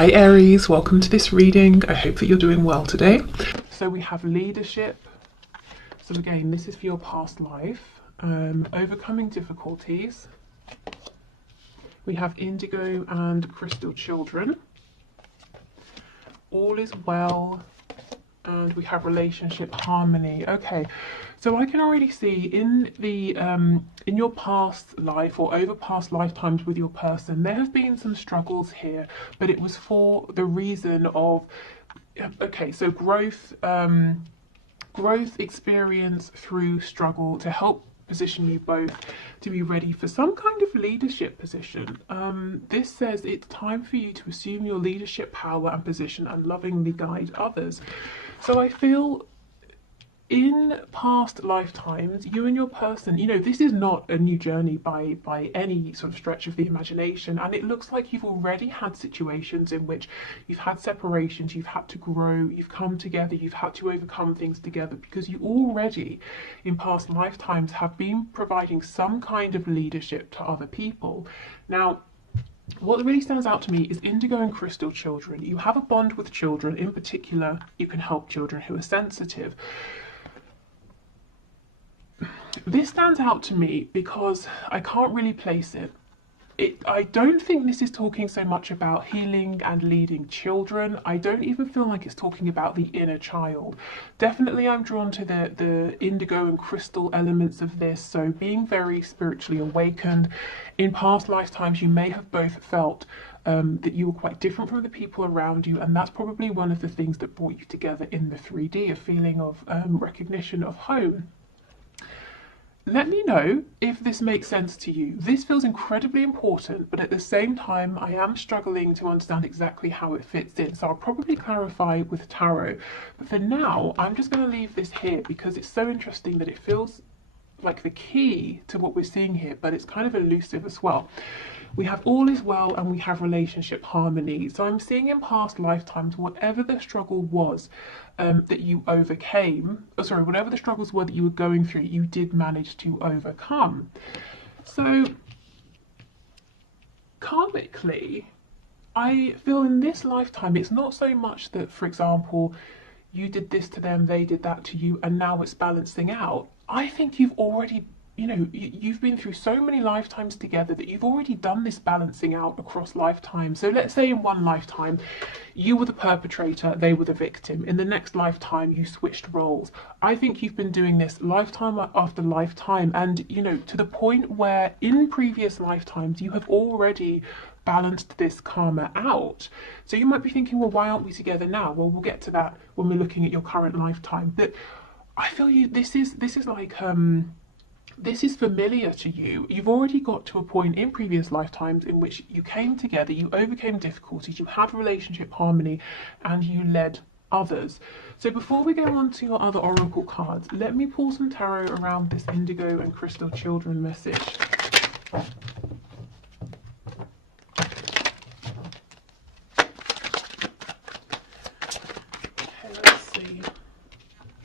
Hi Aries, welcome to this reading. I hope that you're doing well today. So we have leadership. So again, this is for your past life. Overcoming difficulties. We have indigo and crystal children. All is well. And we have relationship harmony. Okay, so I can already see in the in your past life or over past lifetimes with your person, there have been some struggles here, but it was for the reason of so growth, growth experience through struggle to help position you both to be ready for some kind of leadership position. This says it's time for you to assume your leadership power and position and lovingly guide others. So I feel in past lifetimes, you and your person, this is not a new journey by any sort of stretch of the imagination. And it looks like you've already had situations in which you've had separations, you've had to grow, you've come together, you've had to overcome things together, because you already in past lifetimes have been providing some kind of leadership to other people. Now, what really stands out to me is indigo and crystal children. You have a bond with children. In particular, you can help children who are sensitive. This stands out to me because I can't really place it. I don't think this is talking so much about healing and leading children. I don't even feel like it's talking about the inner child. Definitely I'm drawn to the indigo and crystal elements of this, so being very spiritually awakened. In past lifetimes you may have both felt that you were quite different from the people around you, and that's probably one of the things that brought you together in the 3D, a feeling of recognition of home. Let me know if this makes sense to you. This feels incredibly important, but at the same time, I am struggling to understand exactly how it fits in. So I'll probably clarify with tarot. But for now, I'm just going to leave this here because it's so interesting that it feels like the key to what we're seeing here, but it's kind of elusive as well. We have all is well and we have relationship harmony. So I'm seeing in past lifetimes, whatever the struggle was that you overcame, whatever the struggles were that you were going through, you did manage to overcome. So karmically, I feel in this lifetime, it's not so much that, for example, you did this to them, they did that to you, and now it's balancing out. I think you've already, you've been through so many lifetimes together that you've already done this balancing out across lifetimes. So let's say in one lifetime, you were the perpetrator, they were the victim. In the next lifetime, you switched roles. I think you've been doing this lifetime after lifetime, and, to the point where in previous lifetimes, you have already balanced this karma out. So you might be thinking, well, why aren't we together now? Well, we'll get to that when we're looking at your current lifetime. But I feel this is like this is familiar to you. You've already got to a point in previous lifetimes in which you came together, you overcame difficulties, you had relationship harmony, and you led others. So before we go on to your other oracle cards, let me pull some tarot around this indigo and crystal children message.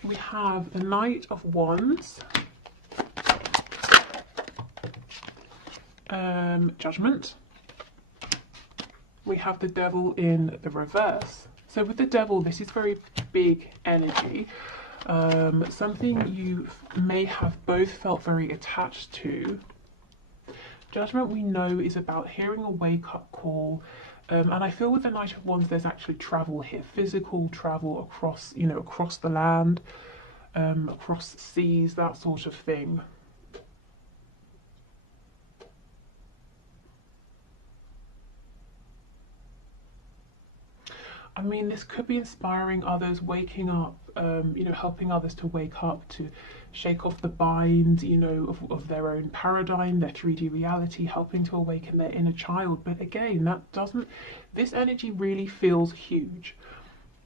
We have the Knight of Wands, Judgment. We have the Devil in the reverse. So with the Devil, this is very big energy, something you may have both felt very attached to. Judgment, we know, is about hearing a wake-up call. And I feel with the Knight of Wands, there's actually travel here, physical travel across, across the land, across seas, that sort of thing. I mean, this could be inspiring others, waking up, helping others to wake up, to shake off the bind, of their own paradigm, their 3D reality, helping to awaken their inner child. But again, this energy really feels huge.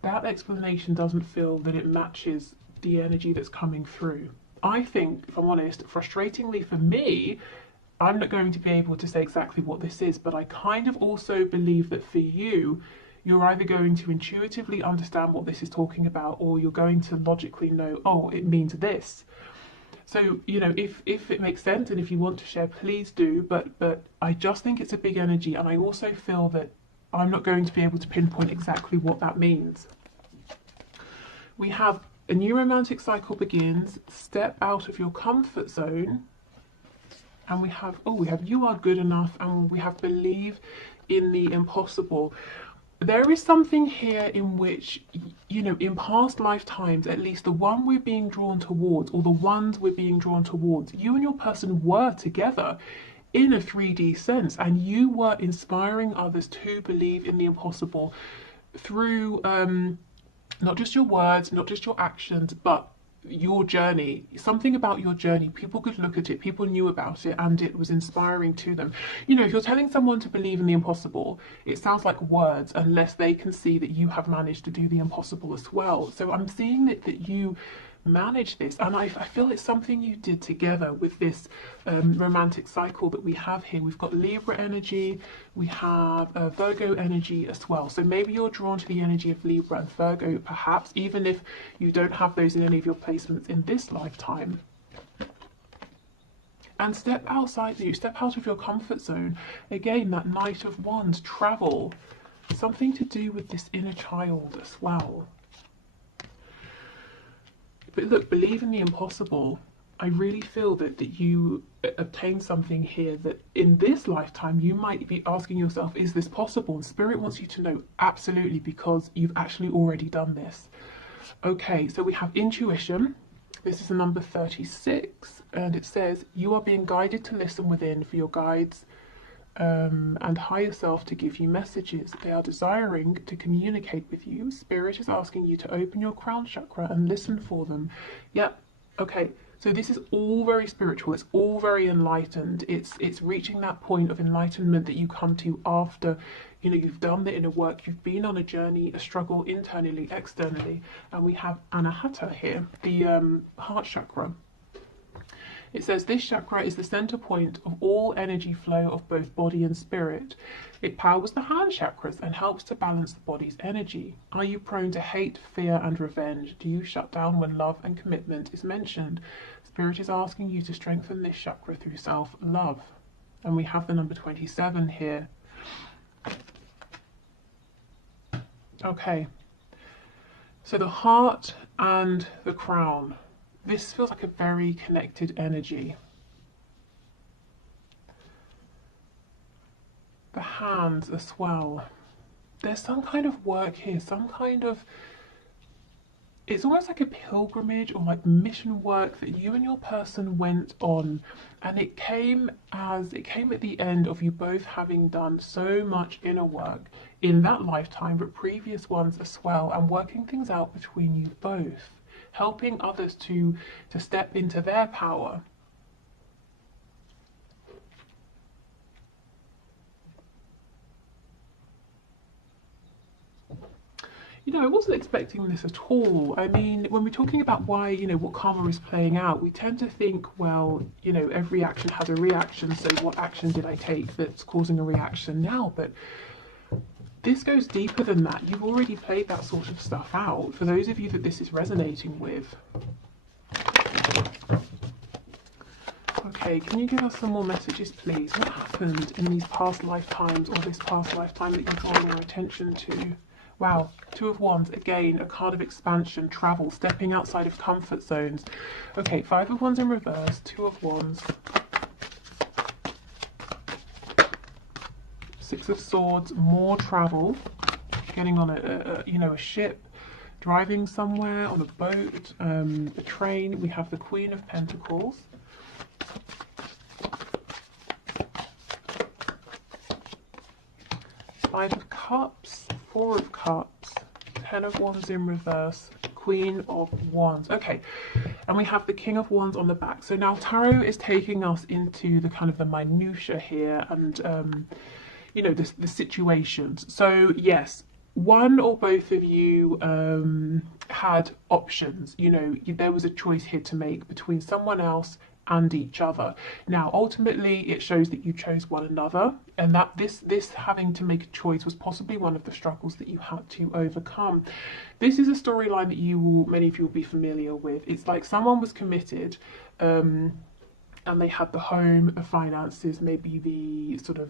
That explanation doesn't feel that it matches the energy that's coming through. I think, if I'm honest, frustratingly for me, I'm not going to be able to say exactly what this is, but I kind of also believe that for you, you're either going to intuitively understand what this is talking about, or you're going to logically know, oh, it means this. So, if it makes sense and if you want to share, please do. But I just think it's a big energy, and I also feel that I'm not going to be able to pinpoint exactly what that means. We have a new romantic cycle begins, step out of your comfort zone, and we have you are good enough, and we have believe in the impossible. There is something here in which, you know, in past lifetimes, at least the one we're being drawn towards, or the ones we're being drawn towards, you and your person were together in a 3D sense, and you were inspiring others to believe in the impossible through not just your words, not just your actions, but your journey. Something about your journey, people could look at it, people knew about it, and it was inspiring to them. You know, if you're telling someone to believe in the impossible, it sounds like words unless they can see that you have managed to do the impossible as well. So I'm seeing that you manage this, and I feel it's something you did together with this romantic cycle that we have here. We've got Libra energy, we have Virgo energy as well, so maybe you're drawn to the energy of Libra and Virgo, perhaps even if you don't have those in any of your placements in this lifetime. And step out of your comfort zone. Again, that Knight of Wands, travel, something to do with this inner child as well. But look, believe in the impossible. I really feel that you obtain something here that in this lifetime you might be asking yourself, is this possible? And Spirit wants you to know absolutely, because you've actually already done this. Okay, so we have intuition. This is the number 36, and it says, you are being guided to listen within for your guides and higher self to give you messages. They are desiring to communicate with you. Spirit is asking you to open your crown chakra and listen for them. Yeah, okay. So this is all very spiritual. It's all very enlightened. It's reaching that point of enlightenment that you come to after, you know, you've done the inner work, you've been on a journey, a struggle internally, externally. And we have Anahata here, the heart chakra. It says this chakra is the center point of all energy flow of both body and spirit. It powers the hand chakras and helps to balance the body's energy. Are you prone to hate, fear, and revenge? Do you shut down when love and commitment is mentioned? Spirit is asking you to strengthen this chakra through self-love. And we have the number 27 here. Okay. So the heart and the crown. This feels like a very connected energy. The hands as well. There's some kind of work here, some kind of, it's almost like a pilgrimage or like mission work that you and your person went on, and it came at the end of you both having done so much inner work in that lifetime, but previous ones as well, and working things out between you both, helping others to step into their power. You know, I wasn't expecting this at all. I mean, when we're talking about why, you know, what karma is playing out, we tend to think, well, you know, every action has a reaction, so what action did I take that's causing a reaction now? But this goes deeper than that. You've already played that sort of stuff out. For those of you that this is resonating with. Okay, can you give us some more messages, please? What happened in these past lifetimes, or this past lifetime that you're drawing your attention to? Wow, Two of Wands, again, a card of expansion, travel, stepping outside of comfort zones. Okay, Five of Wands in reverse, Two of Wands. Six of Swords, more travel, getting on a ship, driving somewhere, on a boat, a train. We have the Queen of Pentacles. Five of Cups, Four of Cups, Ten of Wands in reverse, Queen of Wands. Okay, and we have the King of Wands on the back. So now Tarot is taking us into the kind of the minutiae here, and you know, the situations. So yes, one or both of you had options. You know, there was a choice here to make between someone else and each other. Now, ultimately, it shows that you chose one another, and that this having to make a choice was possibly one of the struggles that you had to overcome. This is a storyline that many of you will be familiar with. It's like someone was committed, and and they had the home, the finances, maybe the sort of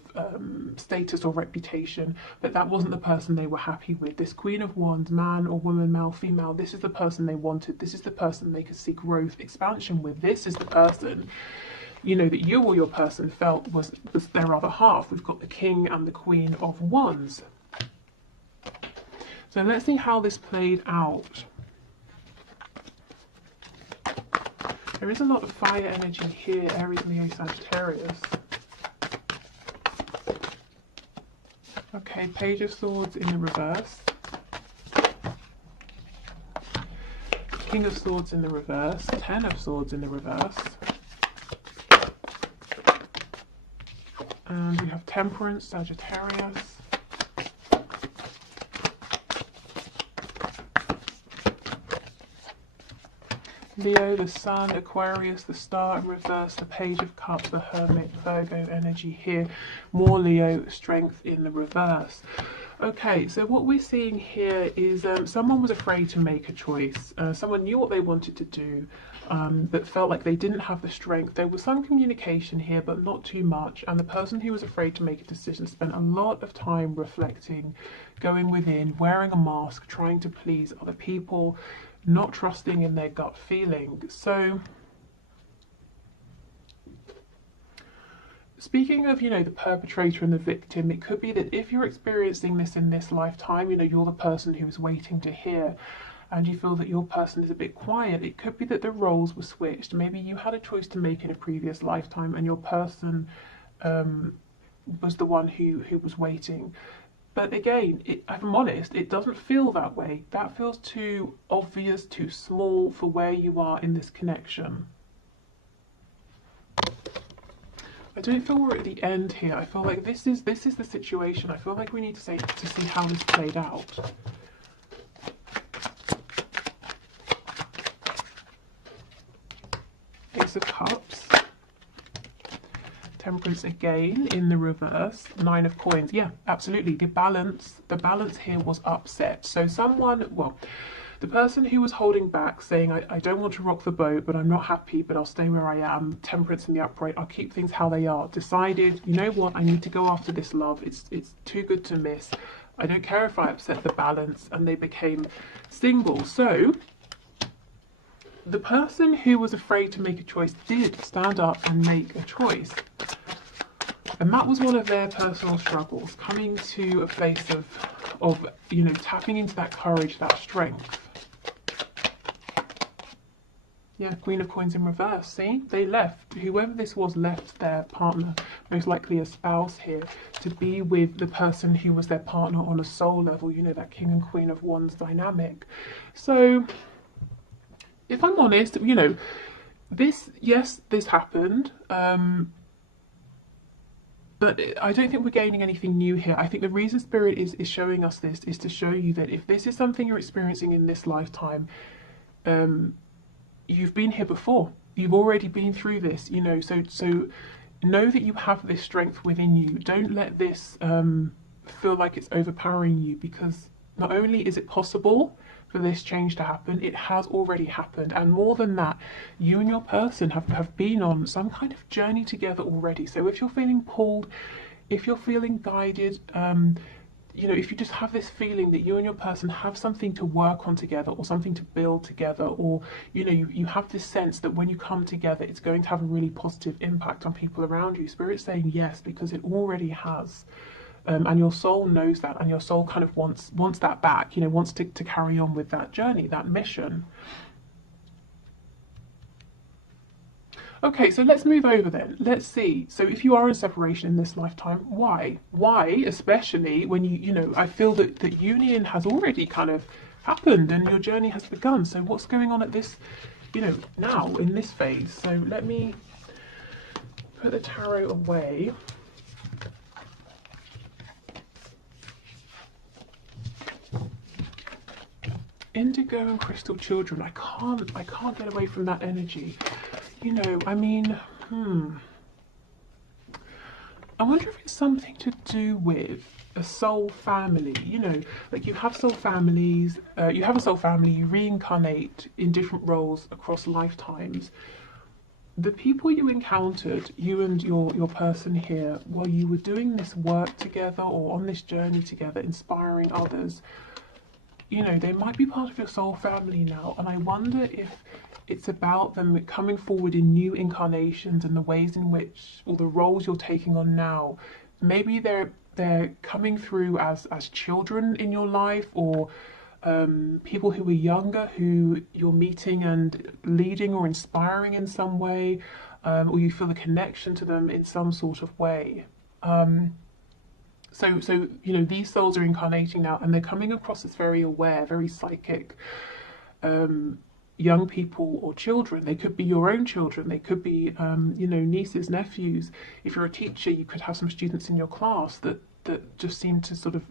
status or reputation, but that wasn't the person they were happy with. This Queen of Wands, man or woman, male, female, this is the person they wanted. This is the person they could see growth, expansion with. This is the person, you know, that you or your person felt was their other half. We've got the King and the Queen of Wands. So let's see how this played out. There is a lot of fire energy here, Aries, Leo, Sagittarius. Okay, Page of Swords in the reverse. King of Swords in the reverse. Ten of Swords in the reverse. And we have Temperance, Sagittarius. Leo, the Sun, Aquarius, the Star in reverse, the Page of Cups, the Hermit, Virgo energy here. More Leo, Strength in the reverse. Okay, so what we're seeing here is someone was afraid to make a choice. Someone knew what they wanted to do, but felt like they didn't have the strength. There was some communication here, but not too much. And the person who was afraid to make a decision spent a lot of time reflecting, going within, wearing a mask, trying to please other people, not trusting in their gut feeling. So speaking of, you know, the perpetrator and the victim, it could be that if you're experiencing this in this lifetime, you know, you're the person who is waiting to hear, and you feel that your person is a bit quiet. It could be that the roles were switched. Maybe you had a choice to make in a previous lifetime and your person was the one who was waiting. But again, if I'm honest, it doesn't feel that way. That feels too obvious, too small for where you are in this connection. I don't feel we're at the end here. I feel like this is the situation. I feel like we need to see how this played out. Ace of Cups. Temperance again in the reverse. Nine of Coins. Yeah, absolutely. The balance here was upset. So someone, well, the person who was holding back, saying, I don't want to rock the boat, but I'm not happy, but I'll stay where I am. Temperance in the upright. I'll keep things how they are. Decided, you know what? I need to go after this love. It's too good to miss. I don't care if I upset the balance, and they became single. So the person who was afraid to make a choice did stand up and make a choice. And that was one of their personal struggles, coming to a place of you know, tapping into that courage, that strength. Yeah, Queen of Coins in reverse. See, they left. Whoever this was left their partner, most likely a spouse here, to be with the person who was their partner on a soul level. You know, that King and Queen of Wands dynamic. So if I'm honest, you know, this happened, but I don't think we're gaining anything new here. I think the reason Spirit is showing us this is to show you that if this is something you're experiencing in this lifetime, you've been here before. You've already been through this, you know, so know that you have this strength within you. Don't let this feel like it's overpowering you, because not only is it possible for this change to happen, it has already happened. And more than that, you and your person have been on some kind of journey together already. So if you're feeling pulled, if you're feeling guided, you know, if you just have this feeling that you and your person have something to work on together, or something to build together, or, you know, you have this sense that when you come together, it's going to have a really positive impact on people around you. Spirit's saying yes, because it already has. And your soul knows that, and your soul kind of wants that back, you know, wants to carry on with that journey, that mission. Okay, so let's move over then. Let's see. So if you are in separation in this lifetime, why? Why, especially when you know, I feel that union has already kind of happened and your journey has begun. So what's going on at this, you know, now in this phase? So let me put the tarot away. Indigo and Crystal Children. I can't get away from that energy. You know, I mean, I wonder if it's something to do with a soul family. You know, like you have soul families, you have a soul family, you reincarnate in different roles across lifetimes. the people you encountered, you and your person here, while you were doing this work together or on this journey together, inspiring others, you know, they might be part of your soul family now. And I wonder if it's about them coming forward in new incarnations and the ways in which, or the roles you're taking on now. Maybe they're coming through as children in your life, or people who are younger who you're meeting and leading or inspiring in some way, or you feel a connection to them in some sort of way. So you know, these souls are incarnating now, and they're coming across as very aware, very psychic, young people or children. They could be your own children. They could be, you know, nieces, nephews. If you're a teacher, you could have some students in your class that just seem to sort of,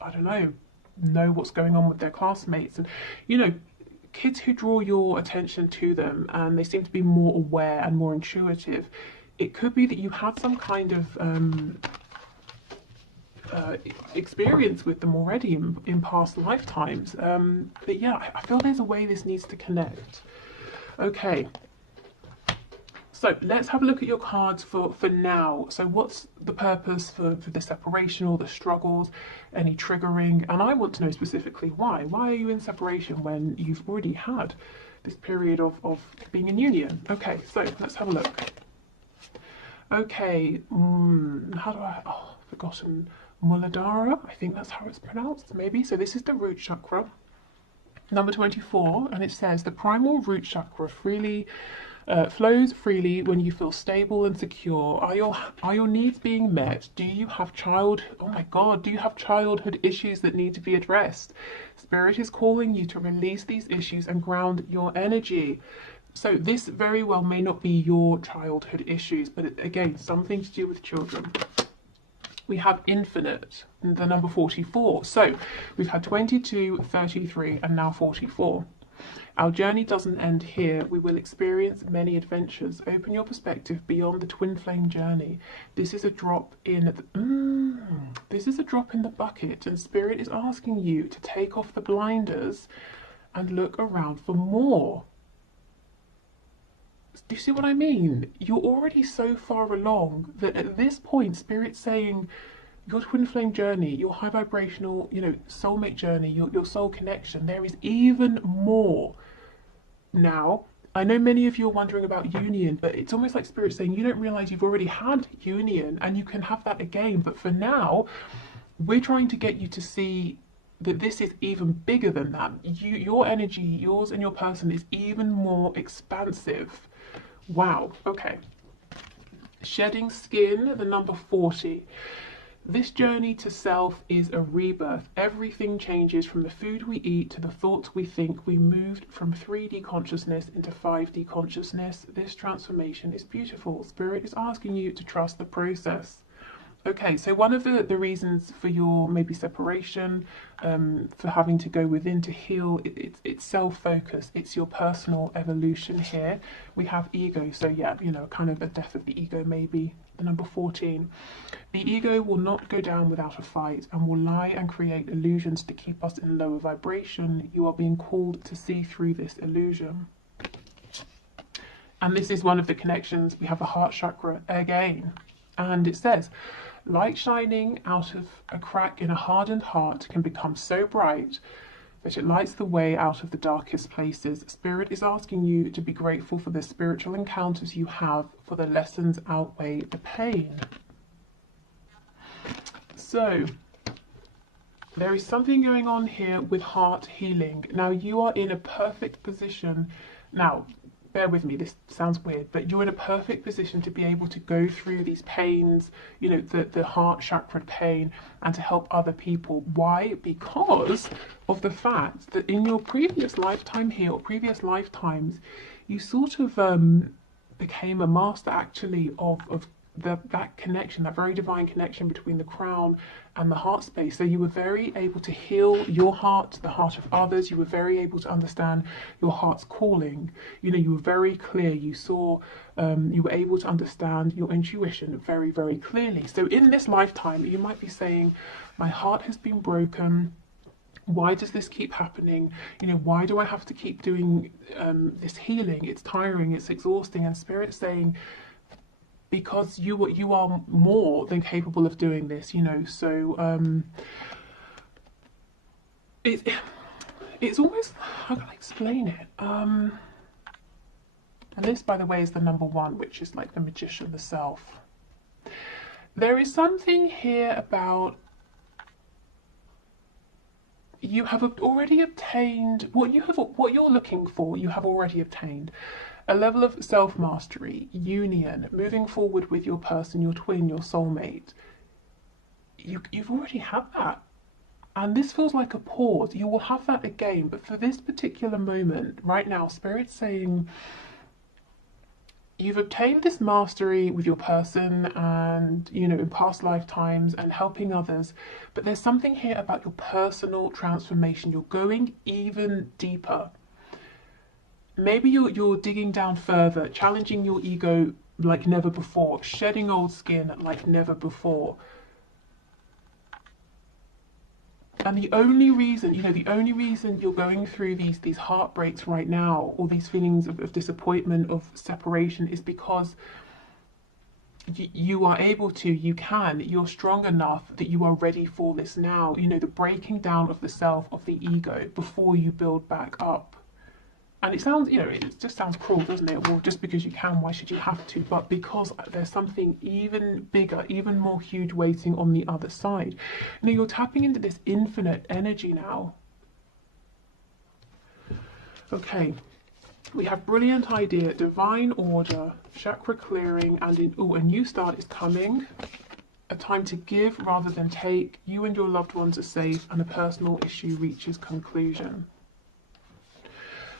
I don't know what's going on with their classmates. And, you know, kids who draw your attention to them and they seem to be more aware and more intuitive. It could be that you had some kind of experience with them already in past lifetimes. But yeah, I feel there's a way this needs to connect. Okay. So let's have a look at your cards for now. So what's the purpose for the separation or the struggles, any triggering? And I want to know specifically why. Why are you in separation when you've already had this period of being in union? Okay, so let's have a look. Okay, how do I, forgotten, Muladhara, I think that's how it's pronounced, maybe. So this is the root chakra, number 24, and it says the primal root chakra flows freely when you feel stable and secure. Are your needs being met? Do you have do you have childhood issues that need to be addressed? Spirit is calling you to release these issues and ground your energy. So this very well may not be your childhood issues, but again, something to do with children. We have infinite, the number 44. So we've had 22, 33, and now 44. Our journey doesn't end here. We will experience many adventures. Open your perspective beyond the twin flame journey. This is a drop in the bucket, and Spirit is asking you to take off the blinders and look around for more. Do you see what I mean? You're already so far along that at this point, Spirit's saying your twin flame journey, your high vibrational, you know, soulmate journey, your soul connection, there is even more. Now, I know many of you are wondering about union, but it's almost like Spirit saying you don't realize you've already had union and you can have that again. But for now, we're trying to get you to see that this is even bigger than that. Your energy, yours and your person, is even more expansive. Wow, okay. Shedding skin, the number 40. This journey to self is a rebirth. Everything changes from the food we eat to the thoughts we think. We moved from 3D consciousness into 5D consciousness. This transformation is beautiful. Spirit is asking you to trust the process. Okay, so one of the reasons for your maybe separation, for having to go within to heal, it's self-focus. It's your personal evolution here. We have ego, so yeah, you know, kind of a death of the ego maybe. The number 14. The ego will not go down without a fight and will lie and create illusions to keep us in lower vibration. You are being called to see through this illusion. And this is one of the connections. We have the heart chakra again. And it says, light shining out of a crack in a hardened heart can become so bright that it lights the way out of the darkest places. Spirit is asking you to be grateful for the spiritual encounters you have, for the lessons outweigh the pain. So, there is something going on here with heart healing. Now, you are in a perfect position. Now, bear with me, this sounds weird, but you're in a perfect position to be able to go through these pains, you know, the heart chakra pain, and to help other people. Why? Because of the fact that in your previous lifetime here, or previous lifetimes, you sort of became a master actually of that connection, that very divine connection between the crown and the heart space. So you were very able to heal your heart, the heart of others. You were very able to understand your heart's calling. You know, you were very clear. You saw, you were able to understand your intuition very, very clearly. So in this lifetime, you might be saying, my heart has been broken. Why does this keep happening? You know, why do I have to keep doing this healing? It's tiring, it's exhausting. And Spirit's saying, because you are more than capable of doing this, you know. So it it's almost, how can I explain it? And this, by the way, is the number one, which is like the Magician, the Self. There is something here about you have already obtained what you're looking for. You have already obtained a level of self-mastery, union, moving forward with your person, your twin, your soulmate. You've already had that. And this feels like a pause. You will have that again, but for this particular moment, right now, Spirit's saying you've obtained this mastery with your person and, you know, in past lifetimes and helping others, but there's something here about your personal transformation. You're going even deeper. Maybe you're digging down further, challenging your ego like never before, shedding old skin like never before. And the only reason, you know, the only reason you're going through these heartbreaks right now, or these feelings of disappointment, of separation, is because you are able to, you're strong enough that you are ready for this now. You know, the breaking down of the self, of the ego, before you build back up. And it sounds, you know, it just sounds cruel, doesn't it? Well, just because you can, why should you have to? But because there's something even bigger, even more huge waiting on the other side. You know, you're tapping into this infinite energy now. Okay, we have brilliant idea, divine order, chakra clearing, and a new start is coming. A time to give rather than take. You and your loved ones are safe, and a personal issue reaches conclusion.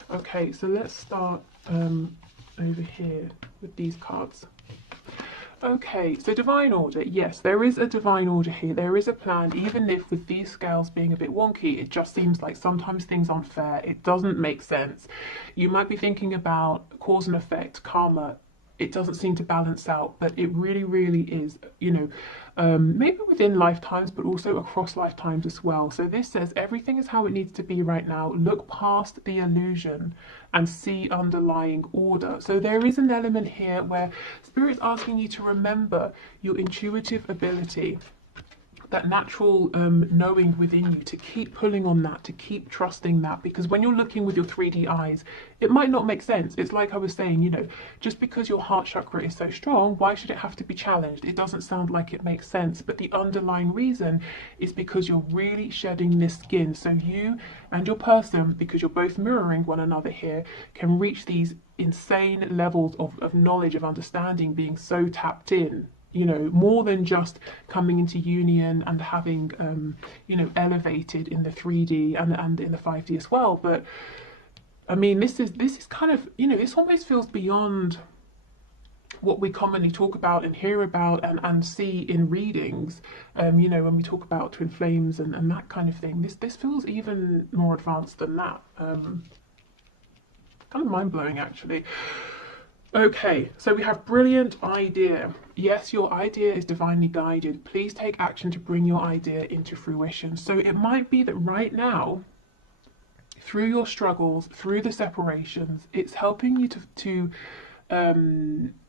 Okay, so let's start over here with these cards. Okay, so divine order. Yes, there is a divine order here. There is a plan, even if with these scales being a bit wonky, it just seems like sometimes things aren't fair. It doesn't make sense. You might be thinking about cause and effect, karma. It doesn't seem to balance out, but it really, really is, you know, maybe within lifetimes, but also across lifetimes as well. So this says everything is how it needs to be right now. Look past the illusion and see underlying order. So there is an element here where Spirit's asking you to remember your intuitive ability, that natural knowing within you, to keep pulling on that, to keep trusting that, because when you're looking with your 3D eyes, it might not make sense. It's like I was saying, you know, just because your heart chakra is so strong, why should it have to be challenged? It doesn't sound like it makes sense, but the underlying reason is because you're really shedding this skin. So you and your person, because you're both mirroring one another here, can reach these insane levels of knowledge, of understanding, being so tapped in, you know, more than just coming into union and having, you know, elevated in the 3D and in the 5D as well. But I mean, this is kind of, you know, this almost feels beyond what we commonly talk about and hear about and see in readings. You know, when we talk about twin flames and that kind of thing, this feels even more advanced than that. Kind of mind-blowing, actually. Okay, so we have brilliant idea. Yes, your idea is divinely guided. Please take action to bring your idea into fruition. So it might be that right now, through your struggles, through the separations, it's helping you to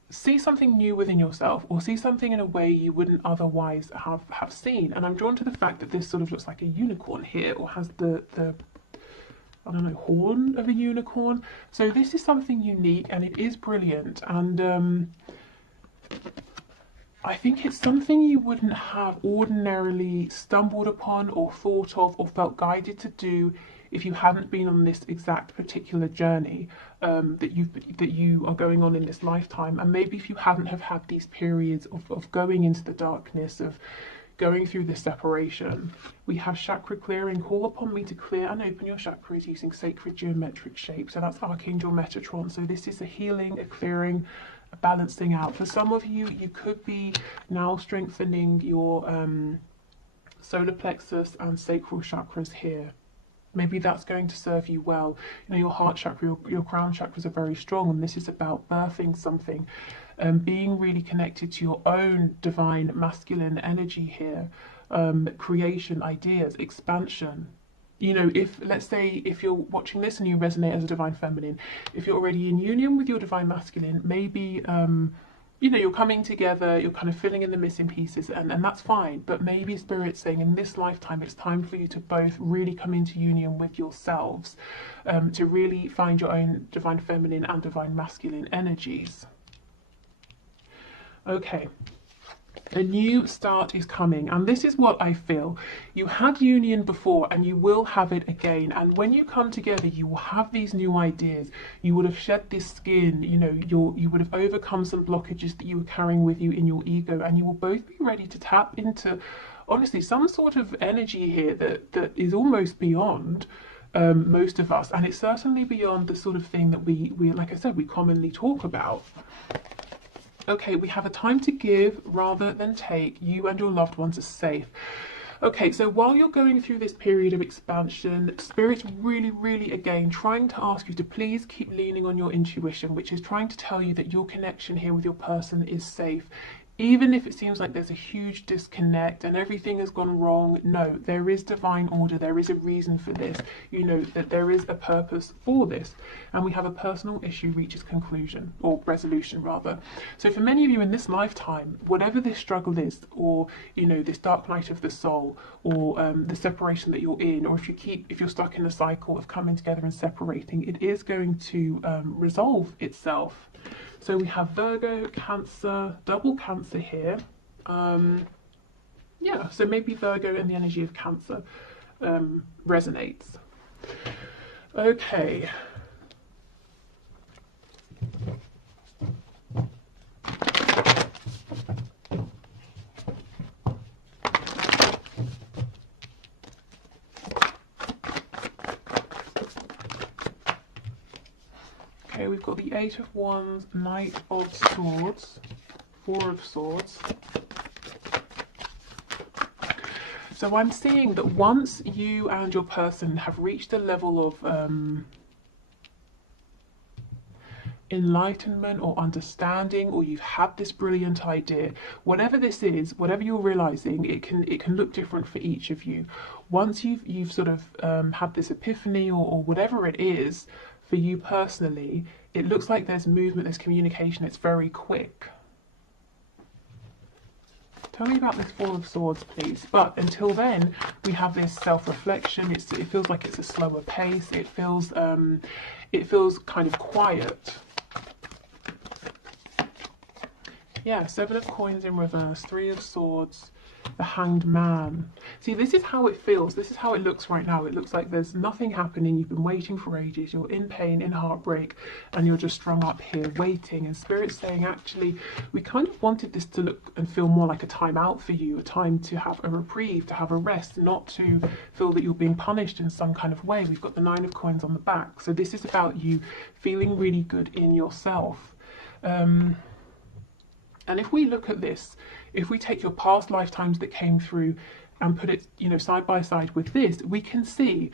see something new within yourself, or see something in a way you wouldn't otherwise have seen. And I'm drawn to the fact that this sort of looks like a unicorn here, or has the I don't know, horn of a unicorn. So this is something unique, and it is brilliant. And I think it's something you wouldn't have ordinarily stumbled upon or thought of or felt guided to do if you hadn't been on this exact particular journey that you are going on in this lifetime. And maybe if you hadn't have had these periods of going into the darkness, of going through this separation. We have chakra clearing. Call upon me to clear and open your chakras using sacred geometric shapes. So that's Archangel Metatron. So this is a healing, a clearing, a balancing out. For some of you, you could be now strengthening your solar plexus and sacral chakras here. Maybe that's going to serve you well. You know, your heart chakra, your crown chakras are very strong, and this is about birthing something, being really connected to your own divine masculine energy here, creation, ideas, expansion. You know, if, let's say, if you're watching this and you resonate as a divine feminine, if you're already in union with your divine masculine, maybe you know, you're coming together, you're kind of filling in the missing pieces, and that's fine. But maybe Spirit's saying in this lifetime, it's time for you to both really come into union with yourselves, to really find your own divine feminine and divine masculine energies. Okay. A new start is coming, and this is what I feel. You had union before and you will have it again, and when you come together you will have these new ideas. You would have shed this skin, you know, you would have overcome some blockages that you were carrying with you in your ego, and you will both be ready to tap into, honestly, some sort of energy here that is almost beyond most of us, and it's certainly beyond the sort of thing that we like I said, we commonly talk about. Okay, we have a time to give rather than take. You and your loved ones are safe. Okay, so while you're going through this period of expansion, Spirit's really, again, trying to ask you to please keep leaning on your intuition, which is trying to tell you that your connection here with your person is safe. Even if it seems like there's a huge disconnect and everything has gone wrong, no, there is divine order, there is a reason for this. You know that there is a purpose for this. And we have a personal issue reaches conclusion, or resolution rather. So for many of you in this lifetime, whatever this struggle is, or, you know, this dark night of the soul, or the separation that you're in, or if you're stuck in a cycle of coming together and separating, it is going to resolve itself. So we have Virgo, Cancer, double Cancer here. Yeah, so maybe Virgo and the energy of Cancer resonates. Okay. Okay, we've got the Eight of Wands, Knight of Swords, Four of Swords. So I'm seeing that once you and your person have reached a level of enlightenment or understanding, or you've had this brilliant idea, whatever this is, whatever you're realizing, it can look different for each of you. Once you've sort of had this epiphany, or whatever it is for you personally, it looks like there's movement, there's communication, it's very quick. Tell me about this Four of Swords, please. But until then, we have this self-reflection. It feels like it's a slower pace. It feels kind of quiet. Yeah, Seven of Coins in reverse, Three of Swords, the Hanged Man. See, this is how it feels. This is how it looks right now. It looks like there's nothing happening. You've been waiting for ages. You're in pain, in heartbreak, and you're just strung up here waiting. And Spirit's saying, actually, we kind of wanted this to look and feel more like a time out for you, a time to have a reprieve, to have a rest, not to feel that you're being punished in some kind of way. We've got the Nine of Coins on the back. So this is about you feeling really good in yourself. And if we look at this, if we take your past lifetimes that came through and put it, you know, side by side with this, we can see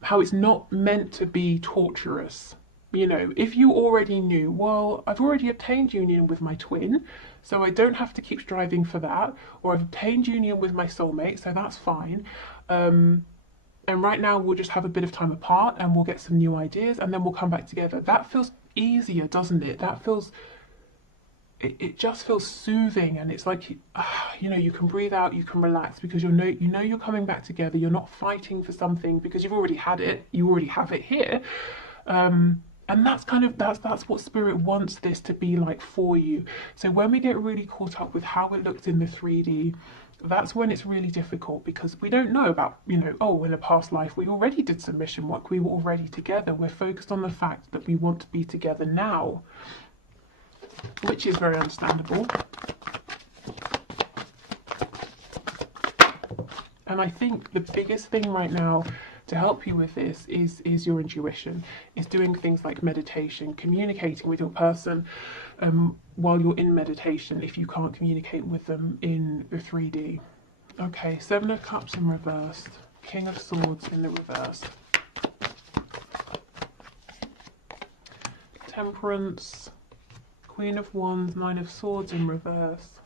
how it's not meant to be torturous. You know, if you already knew, well, I've already obtained union with my twin, so I don't have to keep striving for that, or I've obtained union with my soulmate, so that's fine. And right now we'll just have a bit of time apart and we'll get some new ideas and then we'll come back together. That feels easier, doesn't it? That feels... It just feels soothing, and it's like, you know, you can breathe out, you can relax, because you know you're coming back together. You're not fighting for something because you've already had it. You already have it here, and that's kind of that's what Spirit wants this to be like for you. So when we get really caught up with how it looked in the 3D, that's when it's really difficult, because we don't know about, you know, oh, in a past life we already did some mission work. We were already together. We're focused on the fact that we want to be together now, which is very understandable. And I think the biggest thing right now to help you with this is your intuition. Is doing things like meditation, communicating with your person while you're in meditation if you can't communicate with them in the 3D. Okay, Seven of Cups in reverse, King of Swords in the reverse, Temperance, Queen of Wands, Nine of Swords in reverse.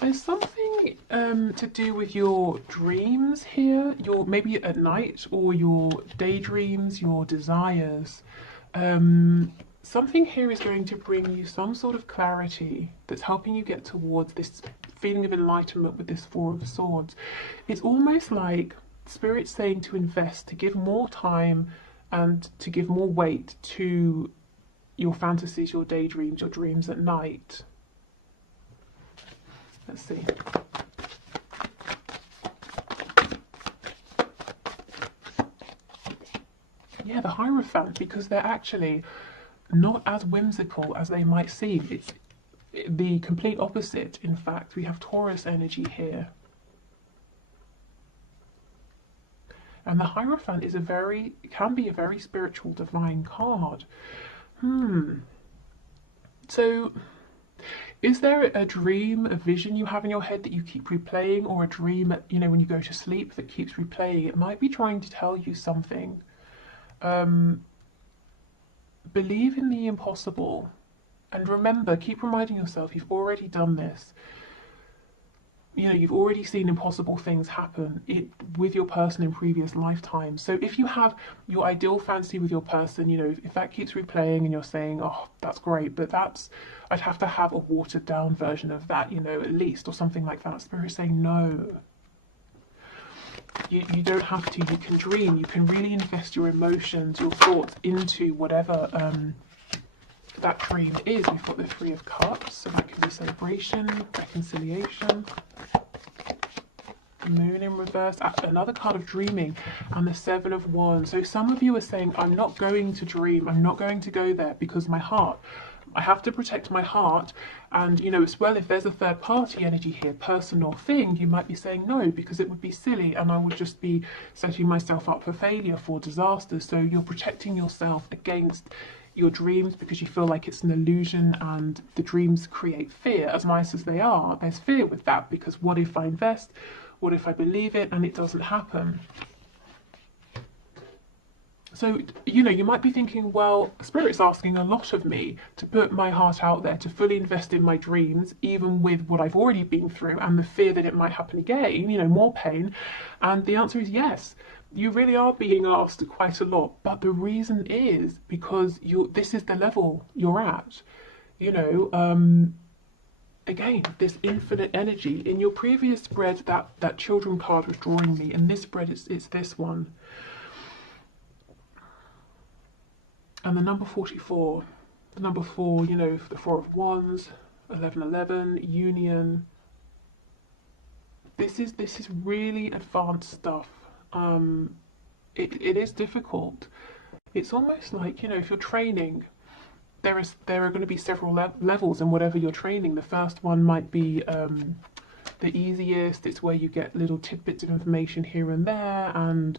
There's something to do with your dreams here, your maybe at night, or your daydreams, your desires. Something here is going to bring you some sort of clarity that's helping you get towards this feeling of enlightenment with this Four of Swords. It's almost like Spirit's saying to invest, to give more time and to give more weight to your fantasies, your daydreams, your dreams at night. Let's see. Yeah, the Hierophant, because they're actually not as whimsical as they might seem. It's the complete opposite. In fact, we have Taurus energy here. And the Hierophant is can be a very spiritual, divine card. So, is there a dream, a vision you have in your head that you keep replaying, or a dream, you know, when you go to sleep that keeps replaying? It might be trying to tell you something. Believe in the impossible. And remember, keep reminding yourself you've already done this. You know, you've already seen impossible things happen with your person in previous lifetimes. So if you have your ideal fantasy with your person, you know, if that keeps replaying and you're saying, oh, that's great, but I'd have to have a watered down version of that, you know, at least, or something like that. Spirit's saying, no. You don't have to. You can dream. You can really invest your emotions, your thoughts into whatever that dream is. We've got the Three of Cups, so that can be celebration, reconciliation. The Moon in reverse, another card of dreaming, and the Seven of Wands. So some of you are saying, I'm not going to dream, I'm not going to go there because my heart, I have to protect my heart. And you know, as well, if there's a third party energy here, person or thing, you might be saying no because it would be silly and I would just be setting myself up for failure, for disaster. So you're protecting yourself against your dreams because you feel like it's an illusion, and the dreams create fear. As nice as they are, there's fear with that, because what if I invest? What if I believe it and it doesn't happen? So, you know, you might be thinking, well, Spirit's asking a lot of me to put my heart out there, to fully invest in my dreams, even with what I've already been through and the fear that it might happen again, you know, more pain. And the answer is yes. You really are being asked quite a lot, but the reason is because this is the level you're at. You know, again, this infinite energy. In your previous spread, that children card was drawing me. In this spread, it's this one. And the number 44. The number 4, you know, the Four of Wands, 1111, union. This is really advanced stuff. It is difficult. It's almost like, you know, if you're training, there are going to be several levels in whatever you're training. The first one might be the easiest. It's where you get little tidbits of information here and there, and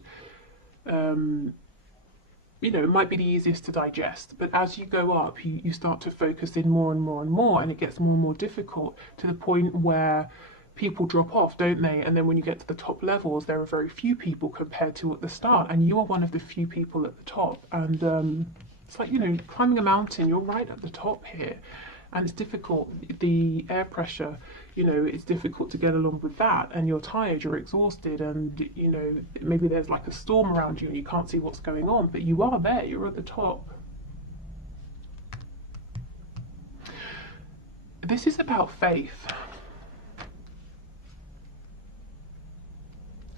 you know, it might be the easiest to digest. But as you go up, you start to focus in more and more and more, and it gets more and more difficult, to the point where people drop off, don't they? And then when you get to the top levels, there are very few people compared to at the start, and you are one of the few people at the top. And it's like, you know, climbing a mountain, you're right at the top here, and it's difficult. The air pressure, you know, it's difficult to get along with that, and you're tired, you're exhausted, and you know, maybe there's like a storm around you and you can't see what's going on, but you are there, you're at the top. This is about faith.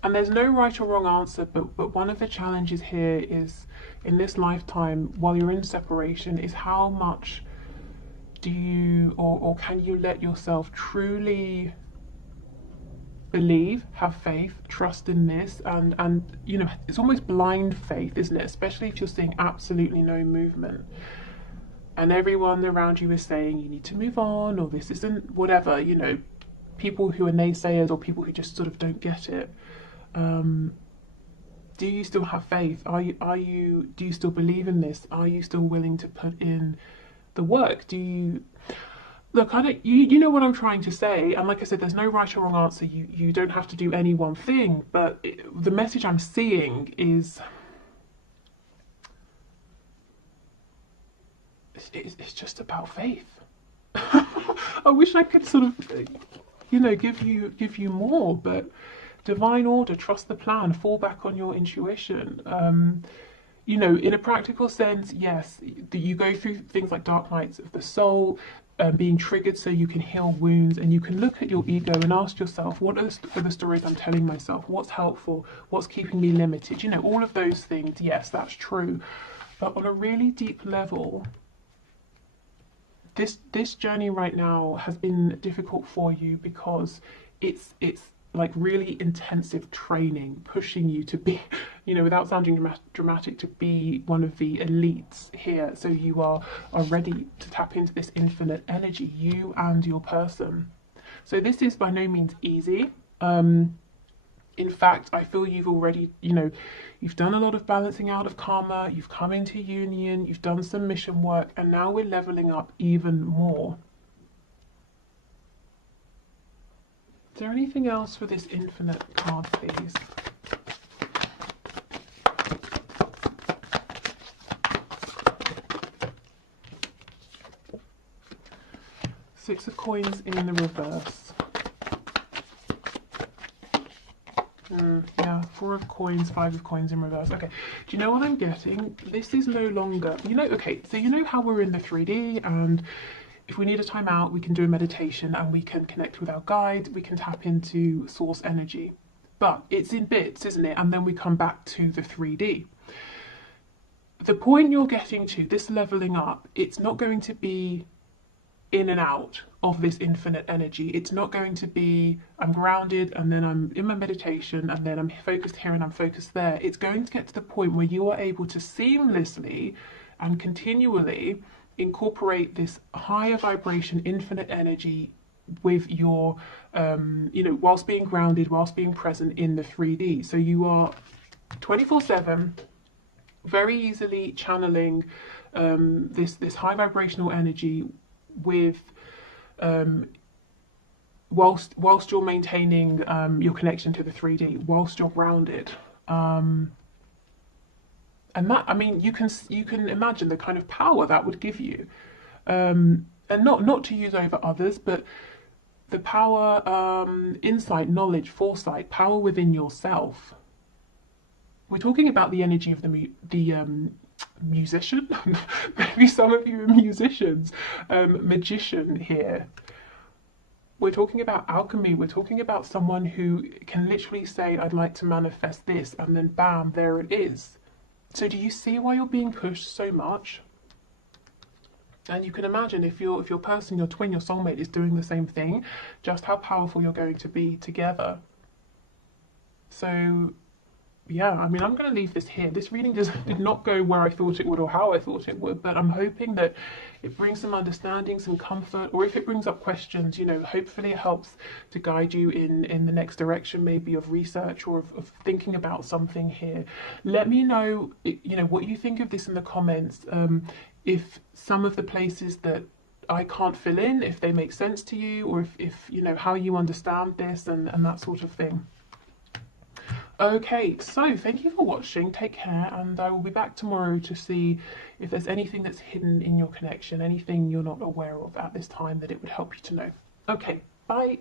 And there's no right or wrong answer, but one of the challenges here is, in this lifetime, while you're in separation, is how much do you or can you let yourself truly believe, have faith, trust in this, and you know, it's almost blind faith, isn't it? Especially if you're seeing absolutely no movement, and everyone around you is saying you need to move on, or this isn't whatever, you know, people who are naysayers or people who just sort of don't get it. Do you still have faith? Do you still believe in this? Are you still willing to put in the work? Do you look? You know what I'm trying to say. And like I said, there's no right or wrong answer. You don't have to do any one thing. But the message I'm seeing is it's just about faith. I wish I could sort of you know, give you more. But divine order, trust the plan, fall back on your intuition. You know, in a practical sense, yes, you go through things like dark nights of the soul, being triggered so you can heal wounds, and you can look at your ego and ask yourself, what are the stories I'm telling myself? What's helpful? What's keeping me limited? You know, all of those things, yes, that's true. But on a really deep level, this journey right now has been difficult for you because it's like really intensive training, pushing you to be, you know, without sounding dramatic, to be one of the elites here. So you are ready to tap into this infinite energy, you and your person. So this is by no means easy. In fact, I feel you've already, you know, you've done a lot of balancing out of karma, you've come into union, you've done some mission work, and now we're leveling up even more. Is there anything else for this infinite card, please? Six of Coins in the reverse. Yeah, Four of Coins, Five of Coins in reverse. Okay, do you know what I'm getting? This is no longer, you know, okay, so you know how we're in the 3D, and if we need a timeout, we can do a meditation and we can connect with our guide, we can tap into source energy. But it's in bits, isn't it? And then we come back to the 3D. The point you're getting to, this leveling up, it's not going to be in and out of this infinite energy. It's not going to be, I'm grounded and then I'm in my meditation and then I'm focused here and I'm focused there. It's going to get to the point where you are able to seamlessly and continually incorporate this higher vibration infinite energy with your you know, whilst being grounded, whilst being present in the 3D. So you are 24/7 very easily channeling this high vibrational energy with whilst you're maintaining your connection to the 3D, whilst you're grounded. And that, I mean, you can imagine the kind of power that would give you, and not to use over others, but the power, insight, knowledge, foresight, power within yourself. We're talking about the energy of the musician. Maybe some of you are musicians. Magician here. We're talking about alchemy. We're talking about someone who can literally say, I'd like to manifest this, and then bam, there it is. So do you see why you're being pushed so much? And you can imagine if your person, your twin, your soulmate is doing the same thing, just how powerful you're going to be together. So yeah, I mean, I'm going to leave this here. This reading did not go where I thought it would or how I thought it would, but I'm hoping that it brings some understanding, some comfort, or if it brings up questions, you know, hopefully it helps to guide you in the next direction, maybe of research or of thinking about something here. Let me know, you know, what you think of this in the comments. If some of the places that I can't fill in, if they make sense to you, or if you know, how you understand this and that sort of thing. Okay, so thank you for watching, take care, and I will be back tomorrow to see if there's anything that's hidden in your connection, anything you're not aware of at this time that it would help you to know. Okay, bye.